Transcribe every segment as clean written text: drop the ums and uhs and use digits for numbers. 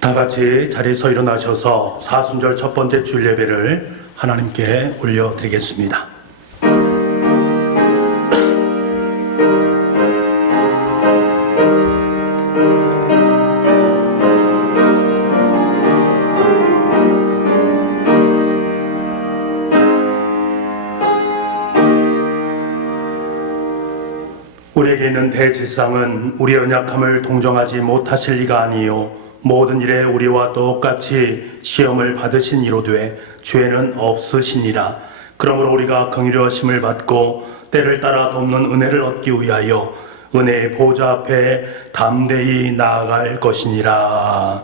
다 같이 자리에서 일어나셔서 사순절 첫 번째 주일 예배를 하나님께 올려드리겠습니다. 우리에게 있는 대지상은 우리의 연약함을 동정하지 못하실 리가 아니요 모든 일에 우리와 똑같이 시험을 받으신 이로되 죄는 없으시니라. 그러므로 우리가 긍휼하심을 받고 때를 따라 돕는 은혜를 얻기 위하여 은혜의 보좌 앞에 담대히 나아갈 것이니라.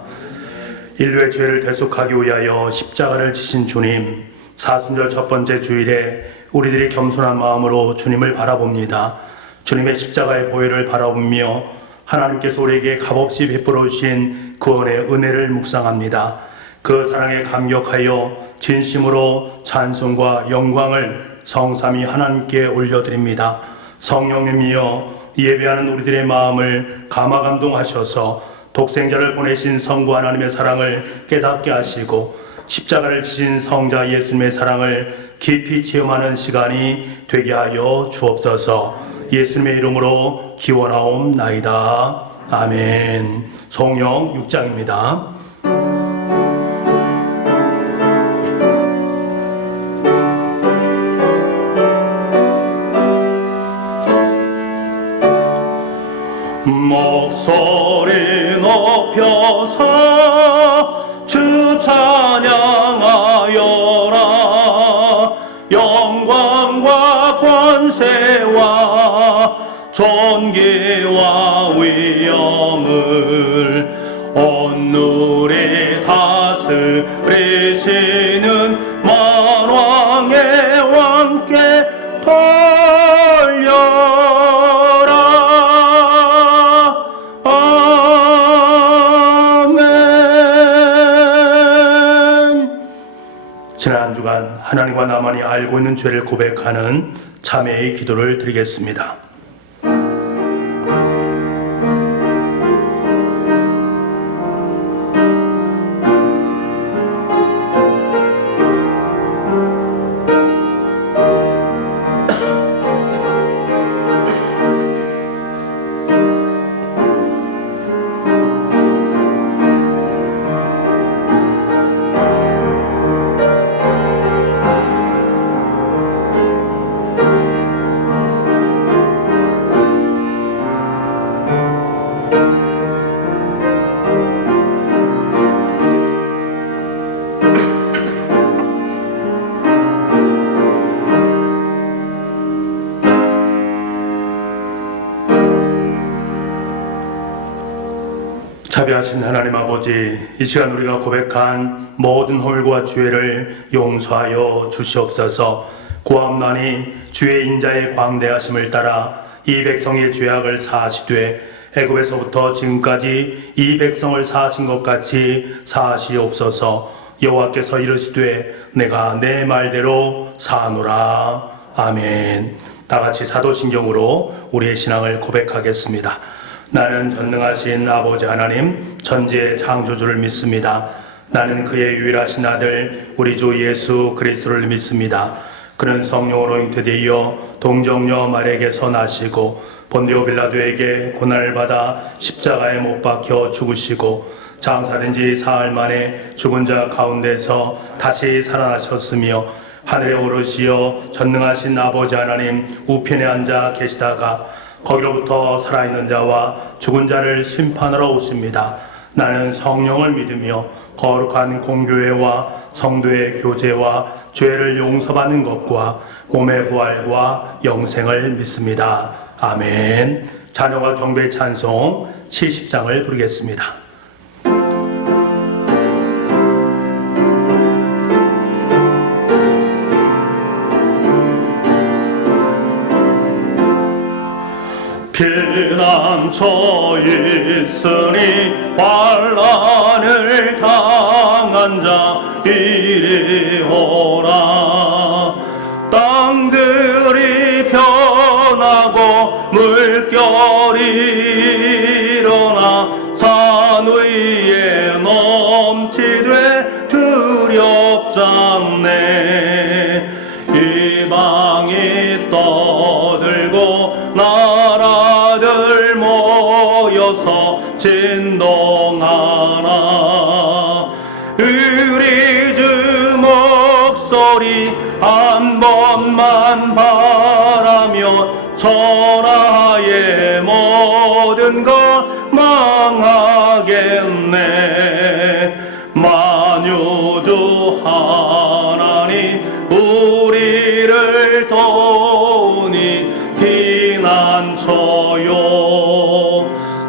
인류의 죄를 대속하기 위하여 십자가를 지신 주님, 사순절 첫 번째 주일에 우리들이 겸손한 마음으로 주님을 바라봅니다. 주님의 십자가의 보혈을 바라보며 하나님께서 우리에게 값없이 베풀어 주신 구원의 은혜를 묵상합니다. 그 사랑에 감격하여 진심으로 찬송과 영광을 성삼위 하나님께 올려드립니다. 성령님이여 예배하는 우리들의 마음을 감화감동하셔서 독생자를 보내신 성부 하나님의 사랑을 깨닫게 하시고 십자가를 지신 성자 예수님의 사랑을 깊이 체험하는 시간이 되게 하여 주옵소서. 예수님의 이름으로 기원하옵나이다. 아멘. 성령 6장입니다. 목소리 높여서 주 찬양하여라. 영광과 권세와 존귀와 위엄을 온누리 다스리시는 만왕의 왕께 돌려라. 아멘. 지난 한 주간 하나님과 나만이 알고 있는 죄를 고백하는 참회의 기도를 드리겠습니다. 자비하신 하나님 아버지, 이 시간 우리가 고백한 모든 허물과 죄를 용서하여 주시옵소서. 구함나니 주의 인자의 광대하심을 따라 이 백성의 죄악을 사하시되 애굽에서부터 지금까지 이 백성을 사하신 것 같이 사하시옵소서. 여호와께서 이르시되 내가 내 말대로 사하노라. 아멘. 다같이 사도신경으로 우리의 신앙을 고백하겠습니다. 나는 전능하신 아버지 하나님 전지의 창조주를 믿습니다. 나는 그의 유일하신 아들 우리 주 예수 그리스도를 믿습니다. 그는 성령으로 잉태되어 동정녀 마리아에게서 나시고 본디오 빌라도에게 고난을 받아 십자가에 못 박혀 죽으시고 장사된 지 사흘 만에 죽은 자 가운데서 다시 살아나셨으며 하늘에 오르시어 전능하신 아버지 하나님 우편에 앉아 계시다가 거기로부터 살아있는 자와 죽은 자를 심판하러 오십니다. 나는 성령을 믿으며 거룩한 공교회와 성도의 교제와 죄를 용서받는 것과 몸의 부활과 영생을 믿습니다. 아멘. 찬양과 경배 찬송 70장을 부르겠습니다. 피난처 있으니 환난을 당한 자 이리 오라. 땅들이 변하고 물결이 일어나 산 위에 모여서 진동하나 우리 주 목소리 한 번만 바라면 천하의 모든 것 망하겠네. 만유주 하나님 우리를 도우니 피난처요.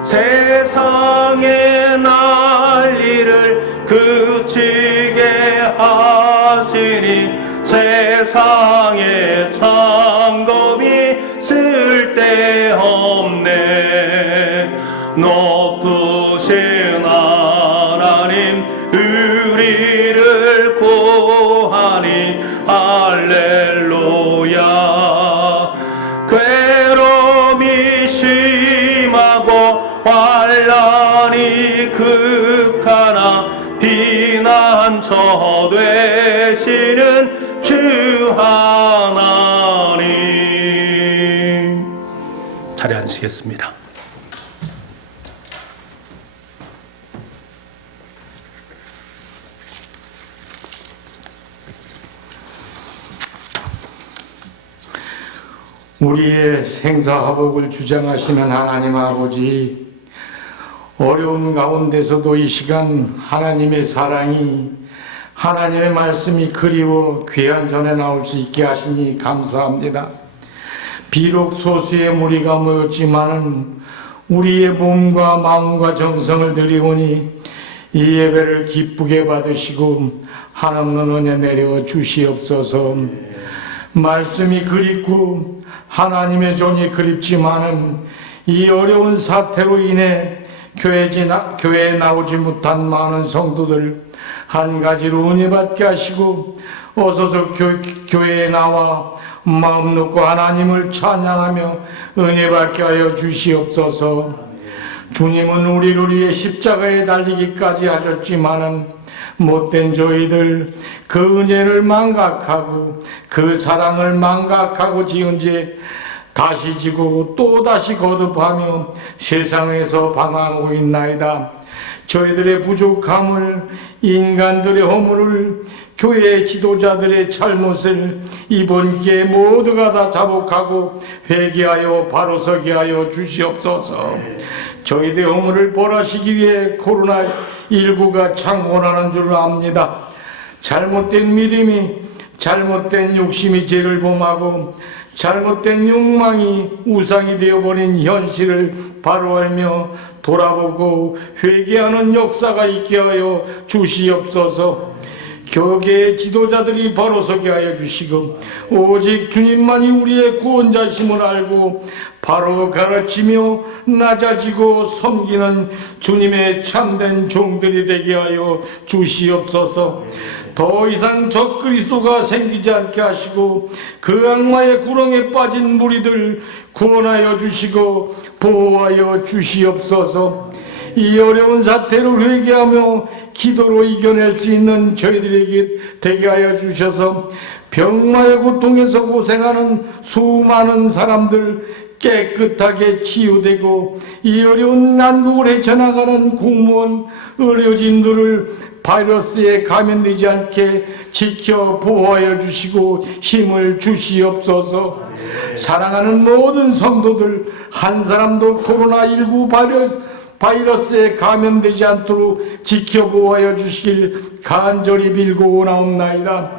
세상의 난리를 그치게 하시니 세상에 창검이 쓸데없네. 높으신 하나님 우리를 구하니 할렐루야. 괴로움이 심하고 환난이 극하나 피난처 되시는 주 하나님. 자리 앉으시겠습니다. 우리의 생사화복을 주장하시는 하나님 아버지, 어려운 가운데서도 이 시간 하나님의 사랑이, 하나님의 말씀이 그리워 귀한 전에 나올 수 있게 하시니 감사합니다. 비록 소수의 무리가 모였지만은 우리의 몸과 마음과 정성을 드리오니 이 예배를 기쁘게 받으시고 한없는 은혜 내려 주시옵소서. 말씀이 그립고 하나님의 종이 그립지만은 이 어려운 사태로 인해 교회에 나오지 못한 많은 성도들 한 가지로 은혜 받게 하시고 어서서 교회에 나와 마음 놓고 하나님을 찬양하며 은혜 받게 하여 주시옵소서. 주님은 우리를 위해 십자가에 달리기까지 하셨지만은 못된 저희들 그 은혜를 망각하고 그 사랑을 망각하고 지은 죄 다시 지고 또 다시 거듭하며 세상에서 방황하고 있나이다. 저희들의 부족함을, 인간들의 허물을, 교회 지도자들의 잘못을 이번 기회에 모두가 다 자복하고 회개하여 바로 서게 하여 주시옵소서. 저희들의 허물을 벌하시기 위해 코로나19가 창궐하는 줄 압니다. 잘못된 믿음이, 잘못된 욕심이 죄를 범하고 잘못된 욕망이 우상이 되어버린 현실을 바로 알며 돌아보고 회개하는 역사가 있게 하여 주시옵소서. 교계의 지도자들이 바로 서게 하여 주시고 오직 주님만이 우리의 구원자심을 알고 바로 가르치며 낮아지고 섬기는 주님의 참된 종들이 되게 하여 주시옵소서. 더 이상 적그리스도가 생기지 않게 하시고 그 악마의 구렁에 빠진 무리들 구원하여 주시고 보호하여 주시옵소서. 이 어려운 사태를 회개하며 기도로 이겨낼 수 있는 저희들에게 되게 하여 주셔서 병마의 고통에서 고생하는 수많은 사람들 깨끗하게 치유되고 이 어려운 난국을 헤쳐나가는 공무원, 의료진들을 바이러스에 감염되지 않게 지켜 보호하여 주시고 힘을 주시옵소서. 사랑하는 모든 성도들 한 사람도 코로나19 바이러스에 감염되지 않도록 지켜 보호하여 주시길 간절히 빌고 원하옵나이다.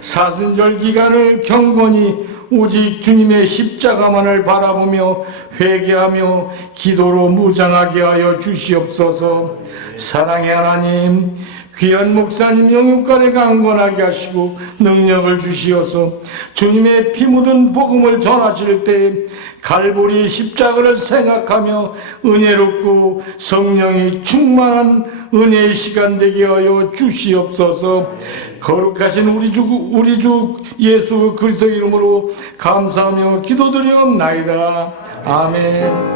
사순절 기간을 경건히 오직 주님의 십자가만을 바라보며 회개하며 기도로 무장하게 하여 주시옵소서. 사랑의 하나님, 귀한 목사님 영육간에 강건하게 하시고 능력을 주시어서 주님의 피 묻은 복음을 전하실 때 갈보리 십자가를 생각하며 은혜롭고 성령이 충만한 은혜의 시간 되게 하여 주시옵소서. 거룩하신 우리 주 예수 그리스도 이름으로 감사하며 기도드리옵나이다. 아멘.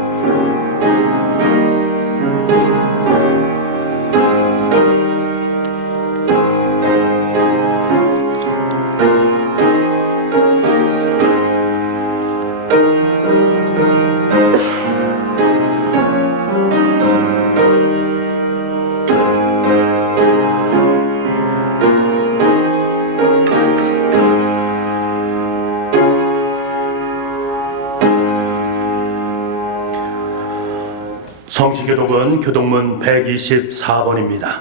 성시교독은 교독문 124번입니다.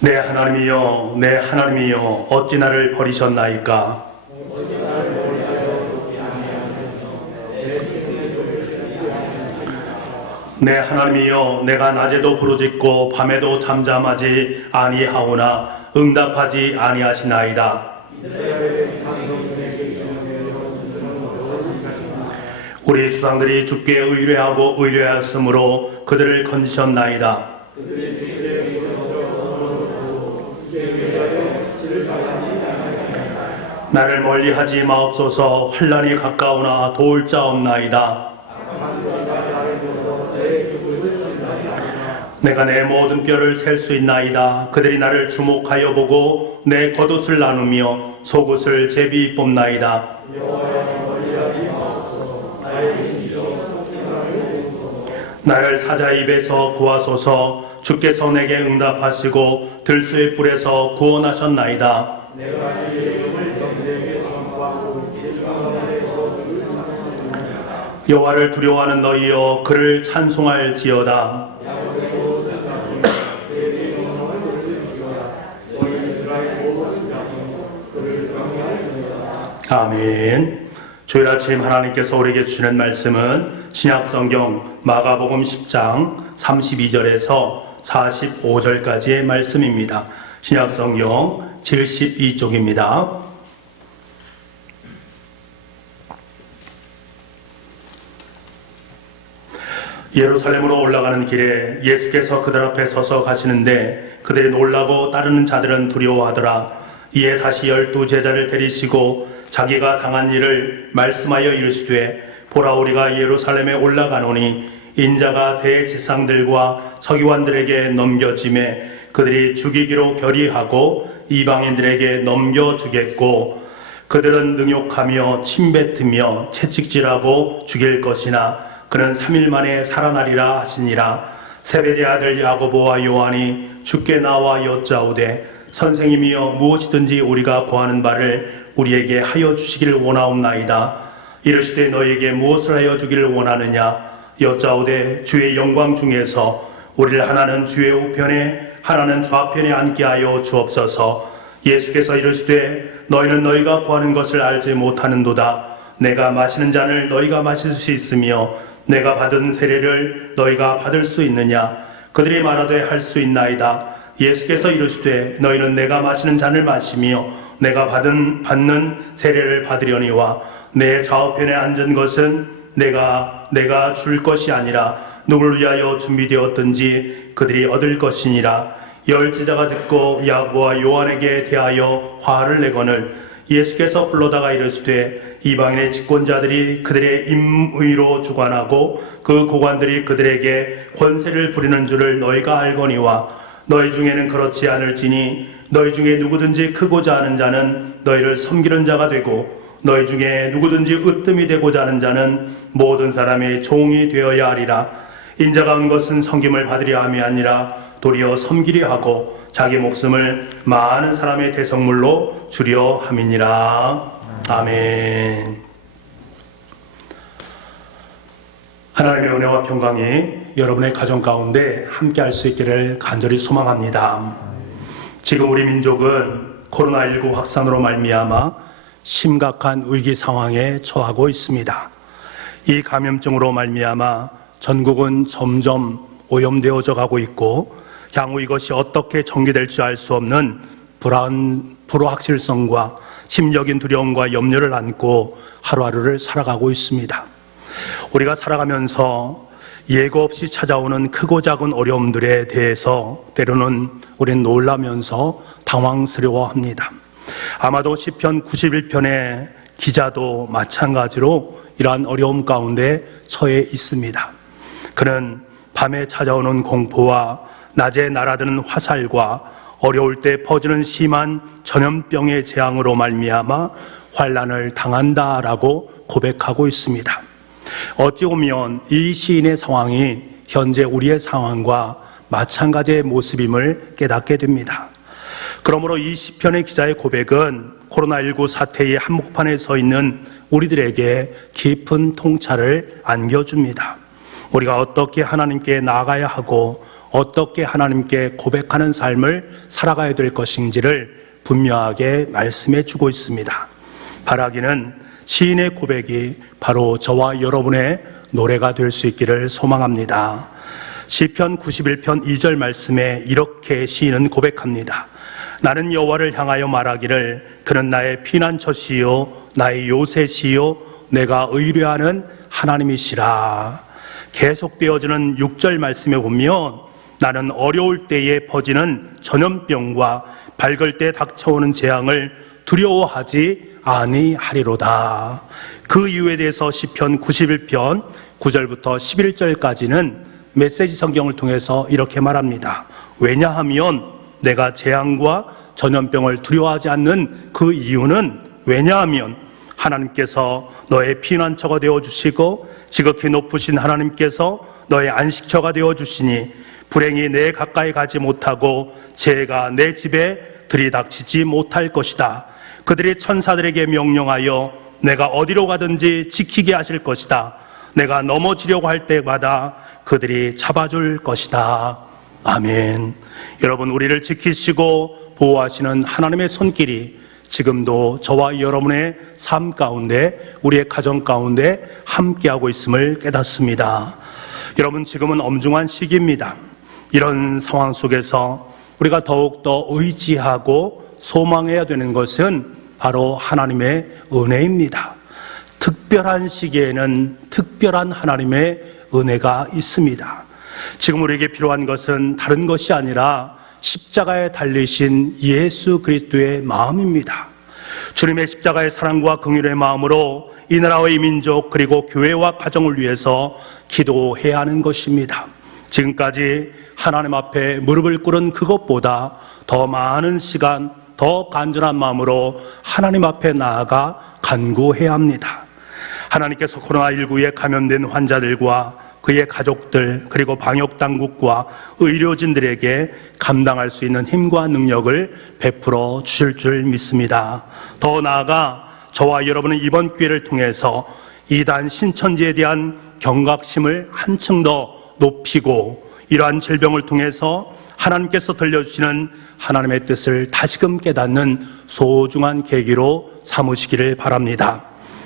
내 하나님이여, 내 하나님이여, 어찌 나를 버리셨나이까? 내 하나님이여, 내가 낮에도 부르짖고 밤에도 잠잠하지 아니하오나 응답하지 아니하시나이다. 우리 조상들이 주께 의뢰하고 의뢰하였으므로 그들을 건지셨나이다. 나를 멀리하지 마옵소서. 환난이 가까우나 도울 자 없나이다. 내가 내 모든 뼈를 셀 수 있나이다. 그들이 나를 주목하여 보고 내 겉옷을 나누며 속옷을 제비 뽑나이다. 나를 사자 입에서 구하소서. 주께서 내게 응답하시고 들수의 뿔에서 구원하셨나이다. 여호와를 두려워하는 너희여, 그를 찬송할지어다. 아멘. 주일 아침 하나님께서 우리에게 주시는 말씀은 신약성경 마가복음 10장 32절에서 45절까지의 말씀입니다. 신약성경 72쪽입니다. 예루살렘으로 올라가는 길에 예수께서 그들 앞에 서서 가시는데 그들이 놀라고 따르는 자들은 두려워하더라. 이에 다시 12 제자를 데리시고 자기가 당한 일을 말씀하여 이르시되, 보라, 우리가 예루살렘에 올라가노니 인자가 대제사장들과 서기관들에게 넘겨짐에 그들이 죽이기로 결의하고 이방인들에게 넘겨주겠고 그들은 능욕하며 침뱉으며 채찍질하고 죽일 것이나 그는 3일 만에 살아나리라 하시니라. 세베대 아들 야고보와 요한이 주께 나와 여짜오되, 선생님이여, 무엇이든지 우리가 구하는 바를 우리에게 하여 주시기를 원하옵나이다. 이르시되, 너희에게 무엇을 하여 주기를 원하느냐? 여짜오되, 주의 영광 중에서 우리를 하나는 주의 우편에 하나는 좌편에 앉게 하여 주옵소서. 예수께서 이르시되, 너희는 너희가 구하는 것을 알지 못하는도다. 내가 마시는 잔을 너희가 마실 수 있으며 내가 받은 세례를 너희가 받을 수 있느냐? 그들이 말하되 할 수 있나이다. 예수께서 이르시되, 너희는 내가 마시는 잔을 마시며 내가 받는 세례를 받으려니와 내 좌우편에 앉은 것은 내가 줄 것이 아니라 누구를 위하여 준비되었든지 그들이 얻을 것이니라. 10 제자가 듣고 야고보와 요한에게 대하여 화를 내거늘 예수께서 불러다가 이르시되, 이방인의 집권자들이 그들의 임의로 주관하고 그 고관들이 그들에게 권세를 부리는 줄을 너희가 알거니와 너희 중에는 그렇지 않을지니 너희 중에 누구든지 크고자 하는 자는 너희를 섬기는 자가 되고 너희 중에 누구든지 으뜸이 되고자 하는 자는 모든 사람의 종이 되어야 하리라. 인자가 온 것은 섬김을 받으려 함이 아니라 도리어 섬기려 하고 자기 목숨을 많은 사람의 대성물로 주려 함이니라. 아멘. 하나님의 은혜와 평강이 여러분의 가정 가운데 함께 할 수 있기를 간절히 소망합니다. 지금 우리 민족은 코로나19 확산으로 말미암아 심각한 위기 상황에 처하고 있습니다. 이 감염증으로 말미암아 전국은 점점 오염되어져 가고 있고 향후 이것이 어떻게 전개될지 알 수 없는 불확실성과 심적인 두려움과 염려를 안고 하루하루를 살아가고 있습니다. 우리가 살아가면서 예고 없이 찾아오는 크고 작은 어려움들에 대해서 때로는 우리는 놀라면서 당황스러워합니다. 아마도 시편 91편의 기자도 마찬가지로 이러한 어려움 가운데 처해 있습니다. 그는 밤에 찾아오는 공포와 낮에 날아드는 화살과 어려울 때 퍼지는 심한 전염병의 재앙으로 말미암아 환난을 당한다라고 고백하고 있습니다. 어찌 보면 이 시인의 상황이 현재 우리의 상황과 마찬가지의 모습임을 깨닫게 됩니다. 그러므로 이 시편의 기자의 고백은 코로나19 사태의 한복판에 서 있는 우리들에게 깊은 통찰을 안겨줍니다. 우리가 어떻게 하나님께 나아가야 하고 어떻게 하나님께 고백하는 삶을 살아가야 될 것인지를 분명하게 말씀해 주고 있습니다. 바라기는 시인의 고백이 바로 저와 여러분의 노래가 될 수 있기를 소망합니다. 시편 91편 2절 말씀에 이렇게 시인은 고백합니다. 나는 여호와를 향하여 말하기를 그는 나의 피난처시요 나의 요새시요 내가 의뢰하는 하나님이시라. 계속되어지는 6절 말씀에 보면 나는 어려울 때에 퍼지는 전염병과 밝을 때 닥쳐오는 재앙을 두려워하지 아니하리로다. 그 이유에 대해서 시편 91편 9절부터 11절까지는 메시지 성경을 통해서 이렇게 말합니다. 왜냐하면 내가 재앙과 전염병을 두려워하지 않는 그 이유는 왜냐하면 하나님께서 너의 피난처가 되어주시고 지극히 높으신 하나님께서 너의 안식처가 되어주시니 불행이 내 가까이 가지 못하고 재해가 내 집에 들이닥치지 못할 것이다. 그들이 천사들에게 명령하여 내가 어디로 가든지 지키게 하실 것이다. 내가 넘어지려고 할 때마다 그들이 잡아줄 것이다. 아멘. 여러분, 우리를 지키시고 보호하시는 하나님의 손길이 지금도 저와 여러분의 삶 가운데, 우리의 가정 가운데 함께하고 있음을 깨닫습니다. 여러분, 지금은 엄중한 시기입니다. 이런 상황 속에서 우리가 더욱더 의지하고 소망해야 되는 것은 바로 하나님의 은혜입니다. 특별한 시기에는 특별한 하나님의 은혜가 있습니다. 지금 우리에게 필요한 것은 다른 것이 아니라 십자가에 달리신 예수 그리스도의 마음입니다. 주님의 십자가의 사랑과 긍휼의 마음으로 이 나라와 이 민족 그리고 교회와 가정을 위해서 기도해야 하는 것입니다. 지금까지 하나님 앞에 무릎을 꿇은 그것보다 더 많은 시간, 더 간절한 마음으로 하나님 앞에 나아가 간구해야 합니다. 하나님께서 코로나19에 감염된 환자들과 그의 가족들 그리고 방역당국과 의료진들에게 감당할 수 있는 힘과 능력을 베풀어 주실 줄 믿습니다. 더 나아가 저와 여러분은 이번 기회를 통해서 이단 신천지에 대한 경각심을 한층 더 높이고 이러한 질병을 통해서 하나님께서 들려주시는 하나님의 뜻을 다시금 깨닫는 소중한 계기로 삼으시기를 바랍니다.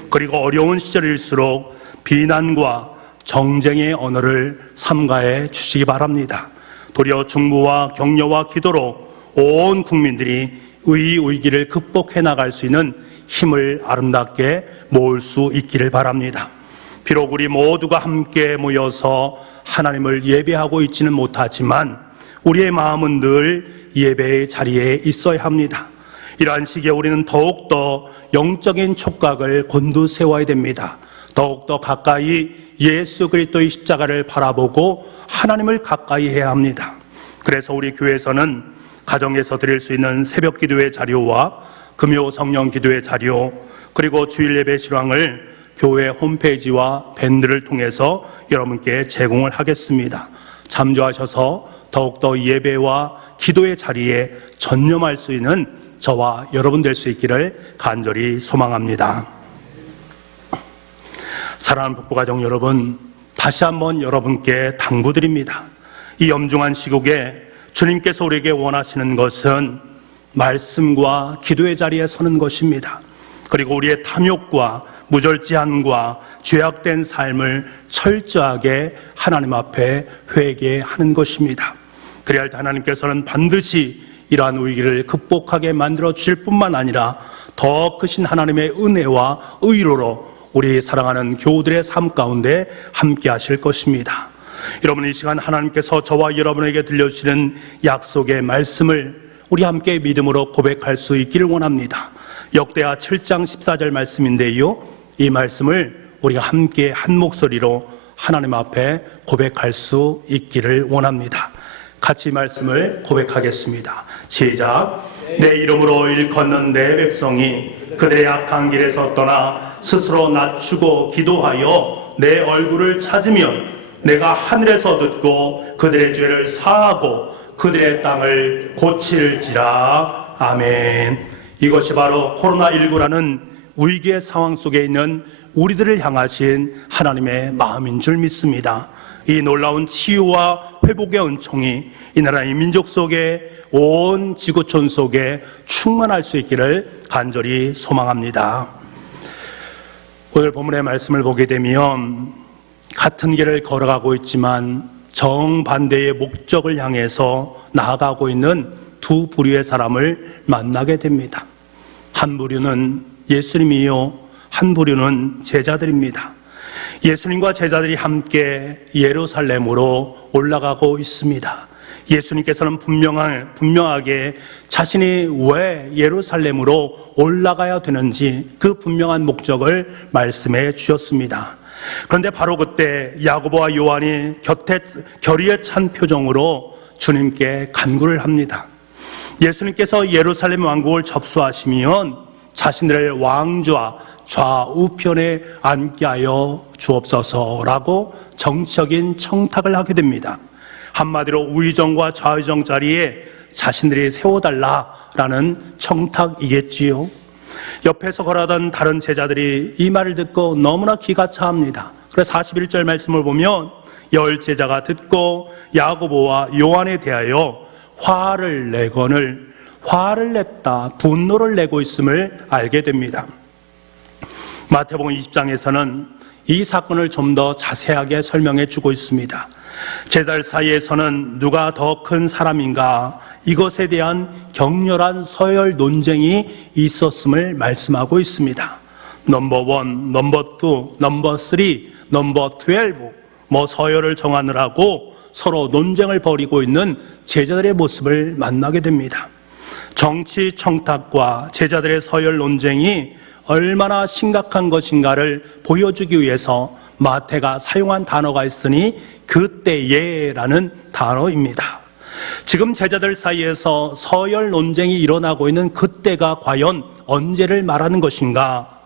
그리고 어려운 시절일수록 비난과 정쟁의 언어를 삼가해 주시기 바랍니다. 도리어 중보와 격려와 기도로 온 국민들이 위기를 극복해 나갈 수 있는 힘을 아름답게 모을 수 있기를 바랍니다. 비록 우리 모두가 함께 모여서 하나님을 예배하고 있지는 못하지만 우리의 마음은 늘 예배의 자리에 있어야 합니다. 이러한 시기에 우리는 더욱더 영적인 촉각을 곤두세워야 됩니다. 더욱더 가까이 예수 그리스도의 십자가를 바라보고 하나님을 가까이 해야 합니다. 그래서 우리 교회에서는 가정에서 드릴 수 있는 새벽 기도의 자료와 금요 성령 기도의 자료 그리고 주일 예배 실황을 교회 홈페이지와 밴드를 통해서 여러분께 제공을 하겠습니다. 참조하셔서 더욱더 예배와 기도의 자리에 전념할 수 있는 저와 여러분 될 수 있기를 간절히 소망합니다. 사랑하는 북부가정 여러분, 다시 한번 여러분께 당부드립니다. 이 엄중한 시국에 주님께서 우리에게 원하시는 것은 말씀과 기도의 자리에 서는 것입니다. 그리고 우리의 탐욕과 무절제함과 죄악된 삶을 철저하게 하나님 앞에 회개하는 것입니다. 그래야 할 때 하나님께서는 반드시 이러한 위기를 극복하게 만들어 주실 뿐만 아니라 더 크신 하나님의 은혜와 의로로 우리 사랑하는 교우들의 삶 가운데 함께 하실 것입니다. 여러분, 이 시간 하나님께서 저와 여러분에게 들려주시는 약속의 말씀을 우리 함께 믿음으로 고백할 수 있기를 원합니다. 역대하 7장 14절 말씀인데요, 이 말씀을 우리가 함께 한 목소리로 하나님 앞에 고백할 수 있기를 원합니다. 같이 말씀을 고백하겠습니다. 시작. 내 이름으로 일컫는 내 백성이 그들의 악한 길에서 떠나 스스로 낮추고 기도하여 내 얼굴을 찾으면 내가 하늘에서 듣고 그들의 죄를 사하고 그들의 땅을 고칠지라. 아멘. 이것이 바로 코로나19라는 위기의 상황 속에 있는 우리들을 향하신 하나님의 마음인 줄 믿습니다. 이 놀라운 치유와 회복의 은총이 이 나라의 민족 속에 온 지구촌 속에 충만할 수 있기를 간절히 소망합니다. 오늘 본문의 말씀을 보게 되면 같은 길을 걸어가고 있지만 정반대의 목적을 향해서 나아가고 있는 두 부류의 사람을 만나게 됩니다. 한 부류는 예수님이요, 한 부류는 제자들입니다. 예수님과 제자들이 함께 예루살렘으로 올라가고 있습니다. 예수님께서는 분명하게 자신이 왜 예루살렘으로 올라가야 되는지 그 분명한 목적을 말씀해 주셨습니다. 그런데 바로 그때 야고보와 요한이 결의에 찬 표정으로 주님께 간구를 합니다. 예수님께서 예루살렘 왕국을 접수하시면 자신들의 왕좌 좌우편에 앉게 하여 주옵소서라고 정치적인 청탁을 하게 됩니다. 한마디로 우의정과 좌의정 자리에 자신들이 세워달라라는 청탁이겠지요. 옆에서 걸어가던 다른 제자들이 이 말을 듣고 너무나 기가 차합니다. 그래서 41절 말씀을 보면 10 제자가 듣고 야고보와 요한에 대하여 화를 냈다, 분노를 내고 있음을 알게 됩니다. 마태복음 20장에서는 이 사건을 좀 더 자세하게 설명해 주고 있습니다. 제자들 사이에서는 누가 더 큰 사람인가, 이것에 대한 격렬한 서열 논쟁이 있었음을 말씀하고 있습니다. 넘버 1, 넘버 2, 넘버 3, 넘버 12 서열을 정하느라고 서로 논쟁을 벌이고 있는 제자들의 모습을 만나게 됩니다. 정치 청탁과 제자들의 서열 논쟁이 얼마나 심각한 것인가를 보여주기 위해서 마태가 사용한 단어가 있으니 그때예라는 단어입니다. 지금 제자들 사이에서 서열 논쟁이 일어나고 있는 그때가 과연 언제를 말하는 것인가?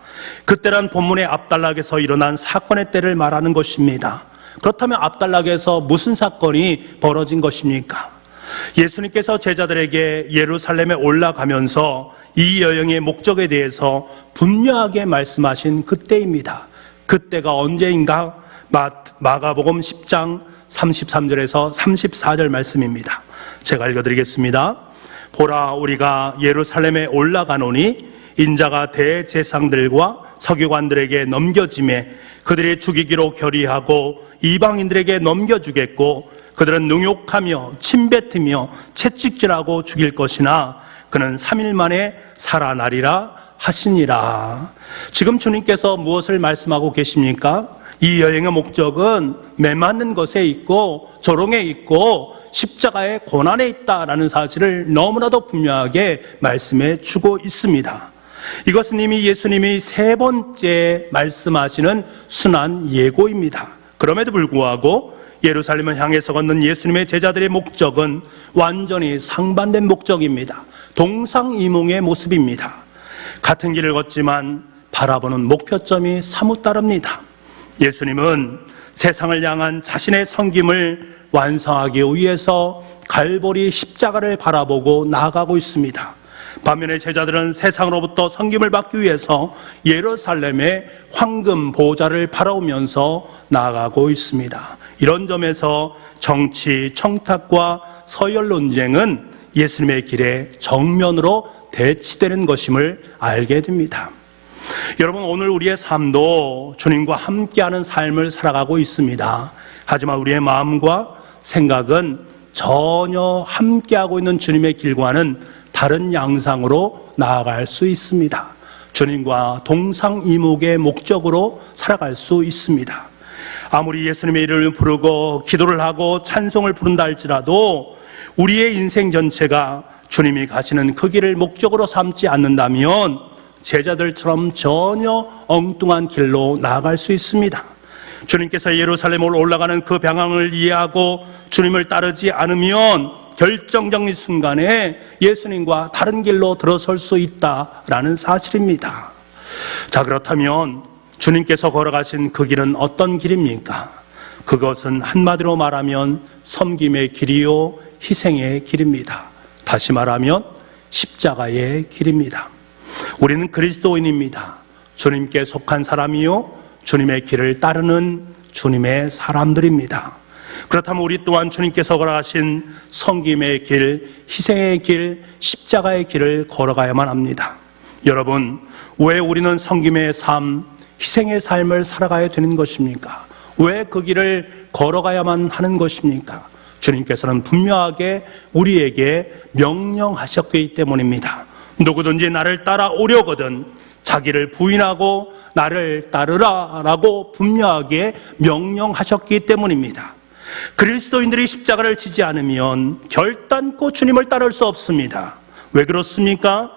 그때란 본문의 앞단락에서 일어난 사건의 때를 말하는 것입니다. 그렇다면 앞단락에서 무슨 사건이 벌어진 것입니까? 예수님께서 제자들에게 예루살렘에 올라가면서 이 여행의 목적에 대해서 분명하게 말씀하신 그때입니다. 그때가 언제인가? 마가복음 10장 33절에서 34절 말씀입니다. 제가 읽어드리겠습니다. 보라, 우리가 예루살렘에 올라가노니 인자가 대제사장들과 서기관들에게 넘겨짐에 그들이 죽이기로 결의하고 이방인들에게 넘겨주겠고 그들은 능욕하며 침뱉으며 채찍질하고 죽일 것이나 그는 3일 만에 살아나리라 하시니라. 지금 주님께서 무엇을 말씀하고 계십니까? 이 여행의 목적은 매맞는 것에 있고 조롱에 있고 십자가의 고난에 있다라는 사실을 너무나도 분명하게 말씀해 주고 있습니다. 이것은 이미 예수님이 3번째 말씀하시는 순환 예고입니다. 그럼에도 불구하고 예루살렘을 향해서 걷는 예수님의 제자들의 목적은 완전히 상반된 목적입니다. 동상이몽의 모습입니다. 같은 길을 걷지만 바라보는 목표점이 사뭇 다릅니다. 예수님은 세상을 향한 자신의 섬김을 완성하기 위해서 갈보리 십자가를 바라보고 나아가고 있습니다. 반면에 제자들은 세상으로부터 섬김을 받기 위해서 예루살렘의 황금 보좌를 바라보면서 나아가고 있습니다. 이런 점에서 정치, 청탁과 서열 논쟁은 예수님의 길에 정면으로 대치되는 것임을 알게 됩니다. 여러분, 오늘 우리의 삶도 주님과 함께하는 삶을 살아가고 있습니다. 하지만 우리의 마음과 생각은 전혀 함께하고 있는 주님의 길과는 다른 양상으로 나아갈 수 있습니다. 주님과 동상이목의 목적으로 살아갈 수 있습니다. 아무리 예수님의 이름을 부르고 기도를 하고 찬송을 부른다 할지라도 우리의 인생 전체가 주님이 가시는 그 길을 목적으로 삼지 않는다면 제자들처럼 전혀 엉뚱한 길로 나아갈 수 있습니다. 주님께서 예루살렘으로 올라가는 그 방향을 이해하고 주님을 따르지 않으면 결정적인 순간에 예수님과 다른 길로 들어설 수 있다라는 사실입니다. 자, 그렇다면 주님께서 걸어가신 그 길은 어떤 길입니까? 그것은 한마디로 말하면 섬김의 길이요 희생의 길입니다. 다시 말하면 십자가의 길입니다. 우리는 그리스도인입니다. 주님께 속한 사람이요, 주님의 길을 따르는 주님의 사람들입니다. 그렇다면 우리 또한 주님께서 걸어가신 섬김의 길, 희생의 길, 십자가의 길을 걸어가야만 합니다. 여러분, 왜 우리는 섬김의 삶, 희생의 삶을 살아가야 되는 것입니까? 왜 그 길을 걸어가야만 하는 것입니까? 주님께서는 분명하게 우리에게 명령하셨기 때문입니다. 누구든지 나를 따라오려거든 자기를 부인하고 나를 따르라 라고 분명하게 명령하셨기 때문입니다. 그리스도인들이 십자가를 지지 않으면 결단코 주님을 따를 수 없습니다. 왜 그렇습니까?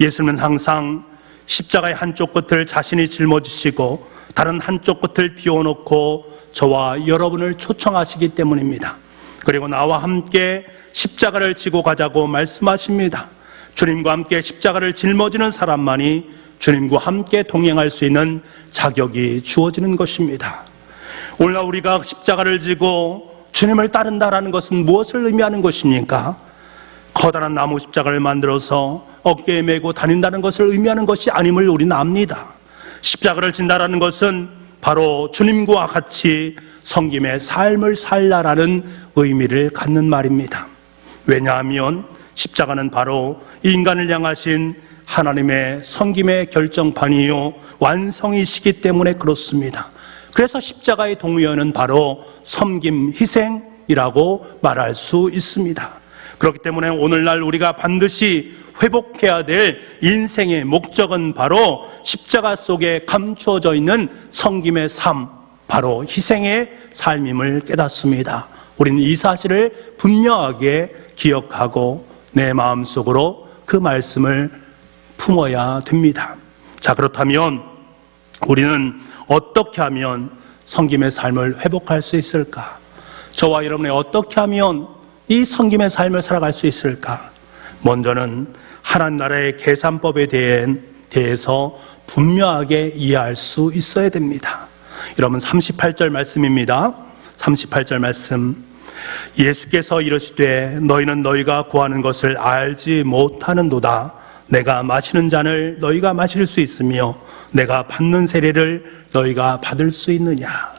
예수님은 항상 십자가의 한쪽 끝을 자신이 짊어지시고 다른 한쪽 끝을 비워놓고 저와 여러분을 초청하시기 때문입니다. 그리고 나와 함께 십자가를 지고 가자고 말씀하십니다. 주님과 함께 십자가를 짊어지는 사람만이 주님과 함께 동행할 수 있는 자격이 주어지는 것입니다. 오늘날 우리가 십자가를 지고 주님을 따른다라는 것은 무엇을 의미하는 것입니까? 커다란 나무 십자가를 만들어서 어깨에 메고 다닌다는 것을 의미하는 것이 아님을 우리는 압니다. 십자가를 진다라는 것은 바로 주님과 같이 섬김의 삶을 살라라는 의미를 갖는 말입니다. 왜냐하면 십자가는 바로 인간을 향하신 하나님의 섬김의 결정판이요 완성이시기 때문에 그렇습니다. 그래서 십자가의 동의어는 바로 섬김, 희생이라고 말할 수 있습니다. 그렇기 때문에 오늘날 우리가 반드시 회복해야 될 인생의 목적은 바로 십자가 속에 감추어져 있는 섬김의 삶, 바로 희생의 삶임을 깨닫습니다. 우리는 이 사실을 분명하게 기억하고 내 마음속으로 그 말씀을 품어야 됩니다. 자, 그렇다면 우리는 어떻게 하면 섬김의 삶을 회복할 수 있을까? 저와 여러분이 어떻게 하면 이 섬김의 삶을 살아갈 수 있을까? 먼저는 하나님 나라의 계산법에 대해서 분명하게 이해할 수 있어야 됩니다. 여러분 38절 말씀입니다. 38절 말씀. 예수께서 이르시되 너희는 너희가 구하는 것을 알지 못하는도다. 내가 마시는 잔을 너희가 마실 수 있으며 내가 받는 세례를 너희가 받을 수 있느냐.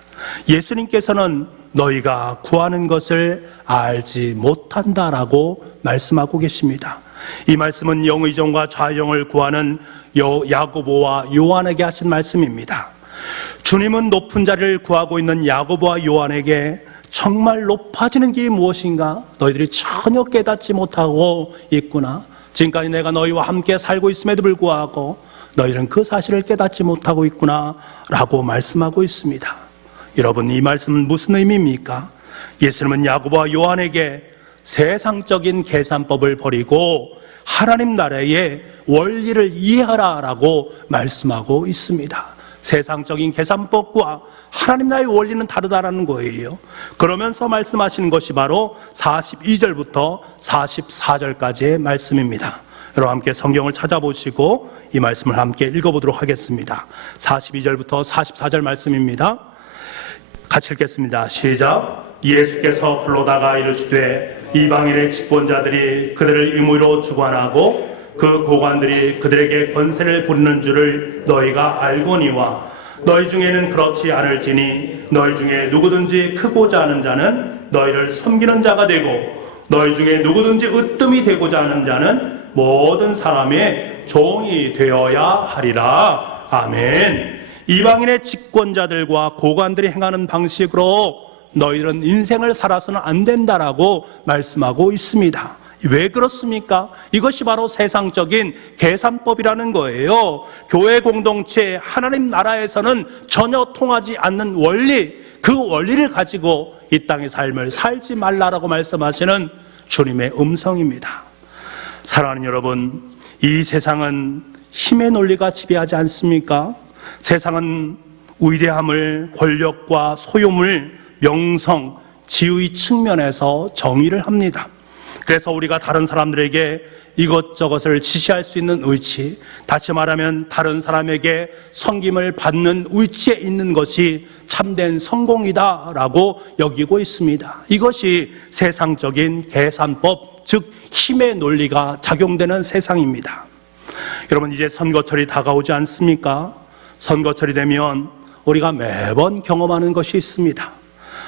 예수님께서는 너희가 구하는 것을 알지 못한다라고 말씀하고 계십니다. 이 말씀은 영의정과 좌영을 구하는 야고보와 요한에게 하신 말씀입니다. 주님은 높은 자리를 구하고 있는 야고보와 요한에게 정말 높아지는 길이 무엇인가? 너희들이 전혀 깨닫지 못하고 있구나. 지금까지 내가 너희와 함께 살고 있음에도 불구하고 너희는 그 사실을 깨닫지 못하고 있구나 라고 말씀하고 있습니다. 여러분, 이 말씀은 무슨 의미입니까? 예수님은 야고보와 요한에게 세상적인 계산법을 버리고 하나님 나라의 원리를 이해하라 라고 말씀하고 있습니다. 세상적인 계산법과 하나님 나라의 원리는 다르다라는 거예요. 그러면서 말씀하시는 것이 바로 42절부터 44절까지의 말씀입니다. 여러분 함께 성경을 찾아보시고 이 말씀을 함께 읽어보도록 하겠습니다. 42절부터 44절 말씀입니다. 같이 읽겠습니다. 시작. 예수께서 불러다가 이르시되 이방인의 집권자들이 그들을 임의로 주관하고 그 고관들이 그들에게 권세를 부리는 줄을 너희가 알거니와 너희 중에는 그렇지 않을지니 너희 중에 누구든지 크고자 하는 자는 너희를 섬기는 자가 되고 너희 중에 누구든지 으뜸이 되고자 하는 자는 모든 사람의 종이 되어야 하리라. 아멘. 이방인의 집권자들과 고관들이 행하는 방식으로 너희들은 인생을 살아서는 안 된다라고 말씀하고 있습니다. 왜 그렇습니까? 이것이 바로 세상적인 계산법이라는 거예요. 교회 공동체, 하나님 나라에서는 전혀 통하지 않는 원리, 그 원리를 가지고 이 땅의 삶을 살지 말라라고 말씀하시는 주님의 음성입니다. 사랑하는 여러분, 이 세상은 힘의 논리가 지배하지 않습니까? 세상은 위대함을, 권력과 소유물, 명성, 지위 측면에서 정의를 합니다. 그래서 우리가 다른 사람들에게 이것저것을 지시할 수 있는 위치, 다시 말하면 다른 사람에게 섬김을 받는 위치에 있는 것이 참된 성공이다라고 여기고 있습니다. 이것이 세상적인 계산법, 즉 힘의 논리가 작용되는 세상입니다. 여러분, 이제 선거철이 다가오지 않습니까? 선거철이 되면 우리가 매번 경험하는 것이 있습니다.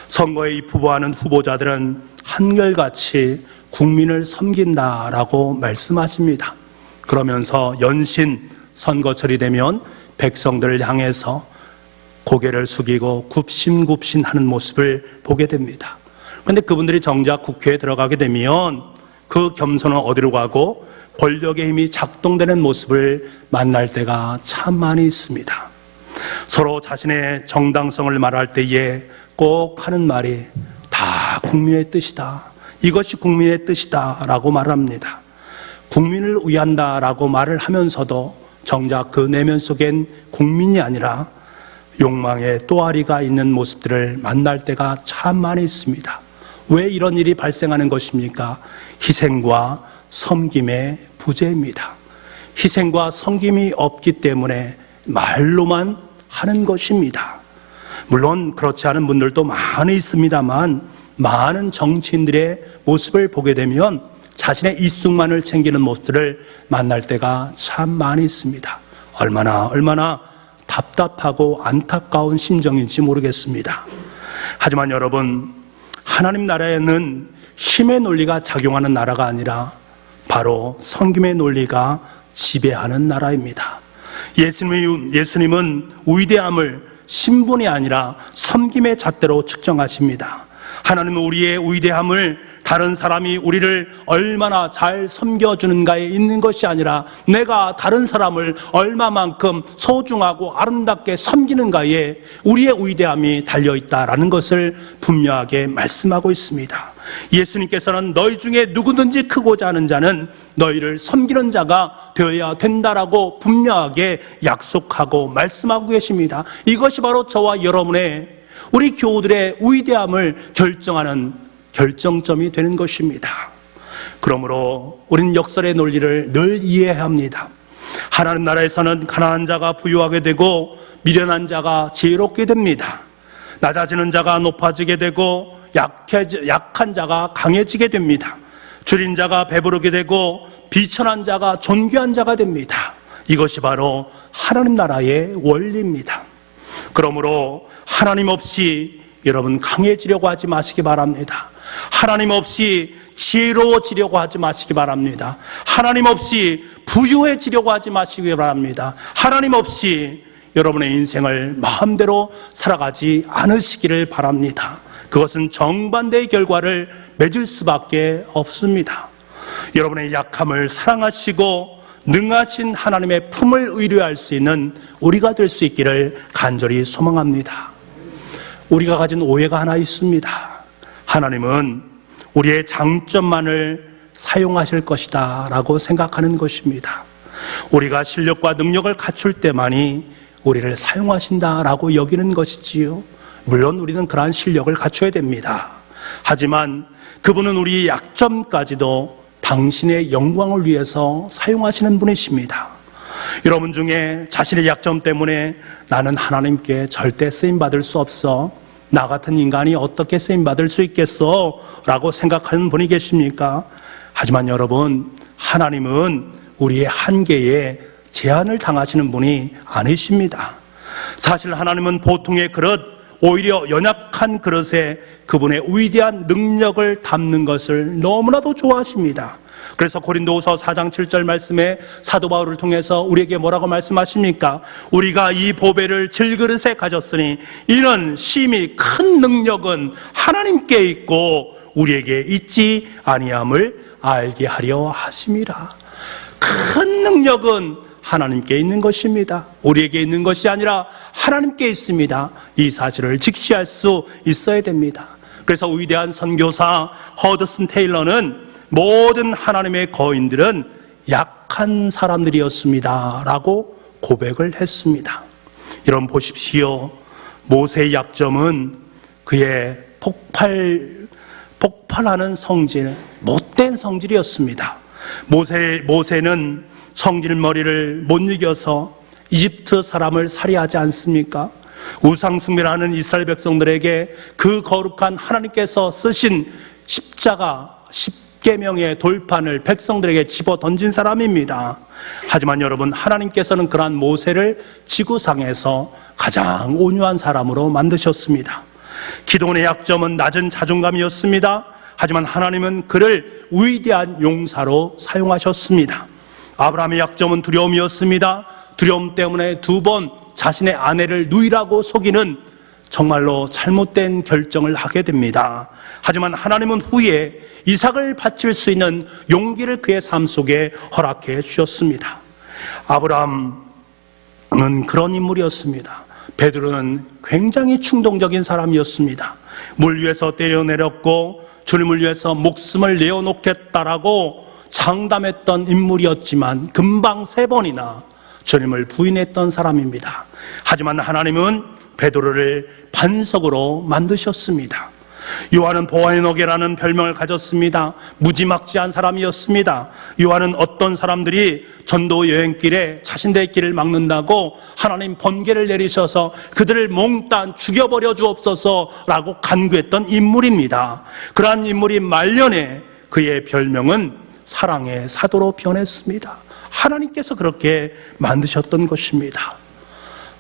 선거에 입후보하는 후보자들은 한결같이 국민을 섬긴다라고 말씀하십니다. 그러면서 연신 선거철이 되면 백성들을 향해서 고개를 숙이고 굽신굽신하는 모습을 보게 됩니다. 그런데 그분들이 정작 국회에 들어가게 되면 그 겸손은 어디로 가고 권력의 힘이 작동되는 모습을 만날 때가 참 많이 있습니다. 서로 자신의 정당성을 말할 때에 꼭 하는 말이 다 국민의 뜻이다. 이것이 국민의 뜻이다 라고 말합니다. 국민을 위한다 라고 말을 하면서도 정작 그 내면 속엔 국민이 아니라 욕망의 또아리가 있는 모습들을 만날 때가 참 많이 있습니다. 왜 이런 일이 발생하는 것입니까? 희생과 섬김의 부재입니다. 희생과 섬김이 없기 때문에 말로만 하는 것입니다. 물론 그렇지 않은 분들도 많이 있습니다만 많은 정치인들의 모습을 보게 되면 자신의 이쑥만을 챙기는 모습들을 만날 때가 참 많이 있습니다. 얼마나 답답하고 안타까운 심정인지 모르겠습니다. 하지만 여러분, 하나님 나라에는 힘의 논리가 작용하는 나라가 아니라 바로 섬김의 논리가 지배하는 나라입니다. 예수님은 위대함을 신분이 아니라 섬김의 잣대로 측정하십니다. 하나님은 우리의 위대함을 다른 사람이 우리를 얼마나 잘 섬겨주는가에 있는 것이 아니라 내가 다른 사람을 얼마만큼 소중하고 아름답게 섬기는가에 우리의 위대함이 달려있다라는 것을 분명하게 말씀하고 있습니다. 예수님께서는 너희 중에 누구든지 크고자 하는 자는 너희를 섬기는 자가 되어야 된다라고 분명하게 약속하고 말씀하고 계십니다. 이것이 바로 저와 여러분의 우리 교우들의 위대함을 결정하는 결정점이 되는 것입니다. 그러므로 우리는 역설의 논리를 늘 이해해야 합니다. 하나님 나라에서는 가난한 자가 부유하게 되고 미련한 자가 지혜롭게 됩니다. 낮아지는 자가 높아지게 되고 약한 자가 강해지게 됩니다. 줄인 자가 배부르게 되고 비천한 자가 존귀한 자가 됩니다. 이것이 바로 하나님 나라의 원리입니다. 그러므로 하나님 없이 여러분 강해지려고 하지 마시기 바랍니다. 하나님 없이 지혜로워지려고 하지 마시기 바랍니다. 하나님 없이 부유해지려고 하지 마시기 바랍니다. 하나님 없이 여러분의 인생을 마음대로 살아가지 않으시기를 바랍니다. 그것은 정반대의 결과를 맺을 수밖에 없습니다. 여러분의 약함을 사랑하시고 능하신 하나님의 품을 의뢰할 수 있는 우리가 될 수 있기를 간절히 소망합니다. 우리가 가진 오해가 하나 있습니다. 하나님은 우리의 장점만을 사용하실 것이다 라고 생각하는 것입니다. 우리가 실력과 능력을 갖출 때만이 우리를 사용하신다 라고 여기는 것이지요. 물론 우리는 그러한 실력을 갖춰야 됩니다. 하지만 그분은 우리의 약점까지도 당신의 영광을 위해서 사용하시는 분이십니다. 여러분 중에 자신의 약점 때문에 나는 하나님께 절대 쓰임받을 수 없어, 나 같은 인간이 어떻게 쓰임받을 수 있겠어? 라고 생각하는 분이 계십니까? 하지만 여러분, 하나님은 우리의 한계에 제한을 당하시는 분이 아니십니다. 사실 하나님은 보통의 그릇, 오히려 연약한 그릇에 그분의 위대한 능력을 담는 것을 너무나도 좋아하십니다. 그래서 고린도후서 4장 7절 말씀에 사도 바울을 통해서 우리에게 뭐라고 말씀하십니까? 우리가 이 보배를 질그릇에 가졌으니 이는 심히 큰 능력은 하나님께 있고 우리에게 있지 아니함을 알게 하려 하심이라. 큰 능력은 하나님께 있는 것입니다. 우리에게 있는 것이 아니라 하나님께 있습니다. 이 사실을 직시할 수 있어야 됩니다. 그래서 위대한 선교사 허드슨 테일러는 모든 하나님의 거인들은 약한 사람들이었습니다 라고 고백을 했습니다. 여러분 보십시오. 모세의 약점은 그의 폭발하는 성질, 못된 성질이었습니다. 모세는 성질머리를 못 이겨서 이집트 사람을 살해하지 않습니까? 우상숭배를 하는 이스라엘 백성들에게 그 거룩한 하나님께서 쓰신 십자가 십계명의 돌판을 백성들에게 집어 던진 사람입니다. 하지만 여러분, 하나님께서는 그러한 모세를 지구상에서 가장 온유한 사람으로 만드셨습니다. 기도원의 약점은 낮은 자존감이었습니다. 하지만 하나님은 그를 위대한 용사로 사용하셨습니다. 아브라함의 약점은 두려움이었습니다. 두려움 때문에 2번 자신의 아내를 누이라고 속이는 정말로 잘못된 결정을 하게 됩니다. 하지만 하나님은 후에 이삭을 바칠 수 있는 용기를 그의 삶 속에 허락해 주셨습니다. 아브라함은 그런 인물이었습니다. 베드로는 굉장히 충동적인 사람이었습니다. 물 위에서 때려내렸고 주님을 위해서 목숨을 내어놓겠다라고 장담했던 인물이었지만 금방 3번이나 주님을 부인했던 사람입니다. 하지만 하나님은 베드로를 반석으로 만드셨습니다. 요한은 보아의 너게라는 별명을 가졌습니다. 무지막지한 사람이었습니다. 요한은 어떤 사람들이 전도 여행길에 자신들의 길을 막는다고 하나님 번개를 내리셔서 그들을 몽땅 죽여버려 주옵소서라고 간구했던 인물입니다. 그러한 인물이 말년에 그의 별명은 사랑의 사도로 변했습니다. 하나님께서 그렇게 만드셨던 것입니다.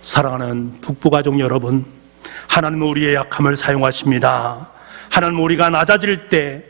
사랑하는 북부가족 여러분, 하나님은 우리의 약함을 사용하십니다. 하나님은 우리가 낮아질 때